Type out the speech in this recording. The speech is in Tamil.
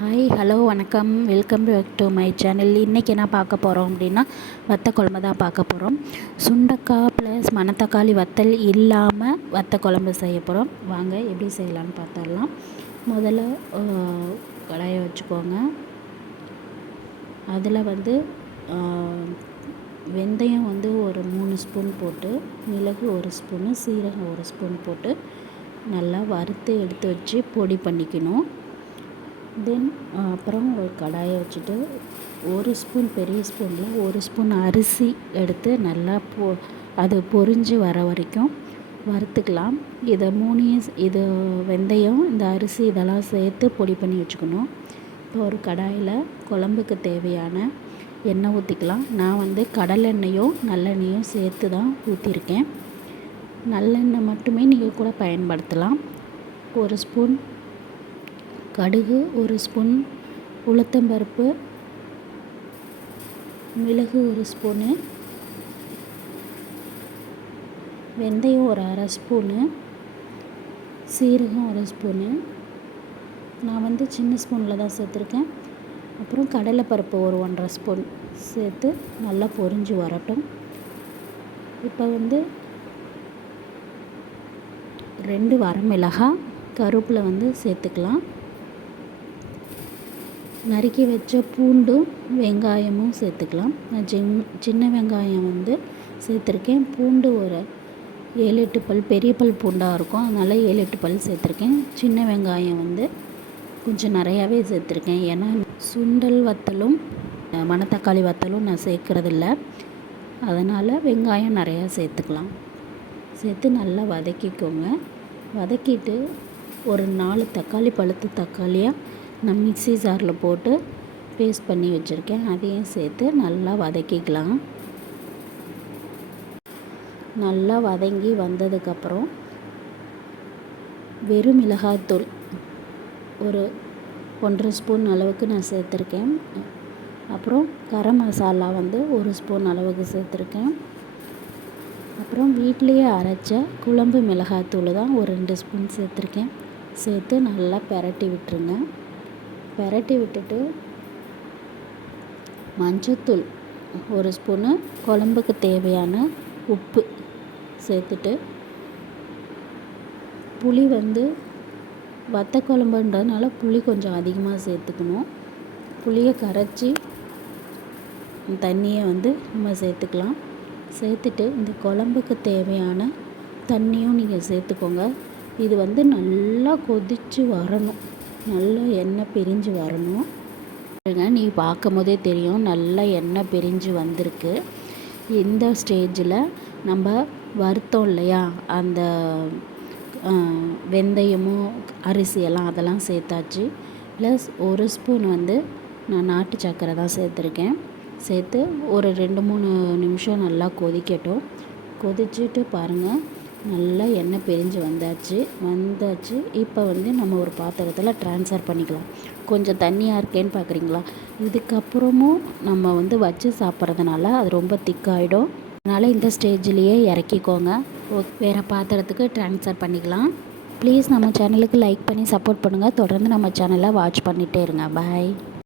ஹாய் ஹலோ வணக்கம். Welcome back to my channel இன்றைக்கி என்ன பார்க்க போகிறோம் அப்படின்னா வத்த குழம்பு தான் பார்க்க போகிறோம் சுண்டக்காய் ப்ளஸ் மணத்தக்காளி வத்தல் இல்லாமல் வத்த குழம்பு செய்ய போகிறோம் வாங்க எப்படி செய்யலான்னு பார்த்துடலாம். முதல்ல கடாயை வச்சுக்கோங்க. அதில் வந்து வெந்தயம் வந்து ஒரு மூணு ஸ்பூன் போட்டு மிளகு ஒரு ஸ்பூனு சீரகம் ஒரு ஸ்பூன் போட்டு நல்லா வறுத்து எடுத்து வச்சு பொடி பண்ணிக்கணும். தென் அப்புறம் ஒரு கடாயை வச்சுட்டு ஒரு ஸ்பூன் பெரிய ஸ்பூனில் ஒரு ஸ்பூன் அரிசி எடுத்து நல்லா பொ அது பொரிஞ்சு வர வரைக்கும் வறுத்துக்கலாம். இதை மூணையும் இது வெந்தயம் இந்த அரிசி இதெல்லாம் சேர்த்து பொடி பண்ணி வச்சுக்கணும். இப்போ ஒரு கடாயில் குழம்புக்கு தேவையான எண்ணெய் ஊற்றிக்கலாம் நான் வந்து கடலெண்ணெயும் நல்லெண்ணெயும் சேர்த்து தான் ஊற்றிருக்கேன் நல்லெண்ணெய் மட்டுமே நீங்கள் கூட பயன்படுத்தலாம். ஒரு ஸ்பூன் கடுகு ஒரு ஸ்பூன் உளுத்தம்பருப்பு மிளகு ஒரு ஸ்பூனு வெந்தயம் ஒரு அரை ஸ்பூனு சீரகம் ஒரு ஸ்பூனு. நான் வந்து சின்ன ஸ்பூனில் தான் சேர்த்துருக்கேன். அப்புறம் கடலைப்பருப்பு ஒரு ஒன்றரை ஸ்பூன் சேர்த்து நல்லா பொரிஞ்சு வரட்டும். இப்போ வந்து ரெண்டு வரமிளகாய் கருப்பில் வந்து சேர்த்துக்கலாம். நறுக்கி வச்ச பூண்டும் வெங்காயமும் சேர்த்துக்கலாம். நான் சின் சின்ன வெங்காயம் வந்து சேர்த்துருக்கேன். பூண்டு ஒரு ஏழு எட்டு பல் பெரிய பல் பூண்டாக இருக்கும். அதனால் ஏழு எட்டு பல் சேர்த்துருக்கேன். சின்ன வெங்காயம் வந்து கொஞ்சம் நிறையாவே சேர்த்துருக்கேன். ஏன்னா சுண்டல் வத்தலும் மணத்தக்காளி வத்தலும் நான் சேர்க்குறதில்ல. அதனால் வெங்காயம் நிறையா சேர்த்துக்கலாம். சேர்த்து நல்லா வதக்கிக்கோங்க. வதக்கிட்டு ஒரு நாலு தக்காளி பழுத்த தக்காளியாக நான் மிக்ஸி ஜாரில் போட்டு பேஸ்ட் பண்ணி வச்சுருக்கேன். அதையும் சேர்த்து நல்லா வதக்கிக்கலாம். நல்லா வதங்கி வந்ததுக்கப்புறம் வெறும் மிளகாய்த்தூள் ஒரு ஒன்றரை ஸ்பூன் அளவுக்கு நான் சேர்த்துருக்கேன். அப்புறம் கரம் மசாலா வந்து ஒரு ஸ்பூன் அளவுக்கு சேர்த்துருக்கேன். அப்புறம் வீட்டிலையே அரைச்ச குழம்பு மிளகாய்த்தூள் தான் ஒரு ரெண்டு ஸ்பூன் சேர்த்துருக்கேன். சேர்த்து நல்லா பெரட்டி விட்டுருங்க. பெரட்டி விட்டுட்டு மஞ்சத்தூள் ஒரு ஸ்பூனு குழம்புக்கு தேவையான உப்பு சேர்த்துட்டு புளி வந்து வத்த குழம்புன்றதுனால புளி கொஞ்சம் அதிகமாக சேர்த்துக்கணும். புளியை கரைச்சி தண்ணியை வந்து நம்ம சேர்த்துக்கலாம். சேர்த்துட்டு இந்த குழம்புக்கு தேவையான தண்ணியும் நீங்கள் சேர்த்துக்கோங்க. இது வந்து நல்லா கொதித்து வரணும். நல்லா எண்ணெய் பிரிஞ்சு வரணும். நீ பார்க்கும் போதே தெரியும் நல்லா எண்ணெய் பிரிஞ்சு வந்திருக்கு. இந்த ஸ்டேஜில் நம்ம வருத்தம் இல்லையா? அந்த வெந்தயமும் அரிசியெல்லாம் அதெல்லாம் சேர்த்தாச்சு. ப்ளஸ் ஒரு ஸ்பூன் வந்து நான் நாட்டு சர்க்கரை தான் சேர்த்துருக்கேன். சேர்த்து ஒரு ரெண்டு மூணு நிமிஷம் நல்லா கொதிக்கட்டும். கொதிச்சுட்டு பாருங்கள் நல்லா எண்ணெய் பிரிஞ்சு வந்தாச்சு. வந்தாச்சு. இப்போ வந்து நம்ம ஒரு பாத்திரத்தில் ட்ரான்ஸ்ஃபர் பண்ணிக்கலாம். கொஞ்சம் தண்ணியாக இருக்கேன்னு பார்க்குறீங்களா இதுக்கப்புறமும் நம்ம வந்து வச்சு சாப்பிட்றதுனால அது ரொம்ப திக்காயிடும் அதனால் இந்த ஸ்டேஜ்லேயே இறக்கிக்கோங்க. வேறு பாத்திரத்துக்கு ட்ரான்ஸ்ஃபர் பண்ணிக்கலாம். ப்ளீஸ் நம்ம சேனலுக்கு லைக் பண்ணி சப்போர்ட் பண்ணுங்கள் தொடர்ந்து நம்ம சேனலை வாட்ச் பண்ணிகிட்டே இருங்க. பாய்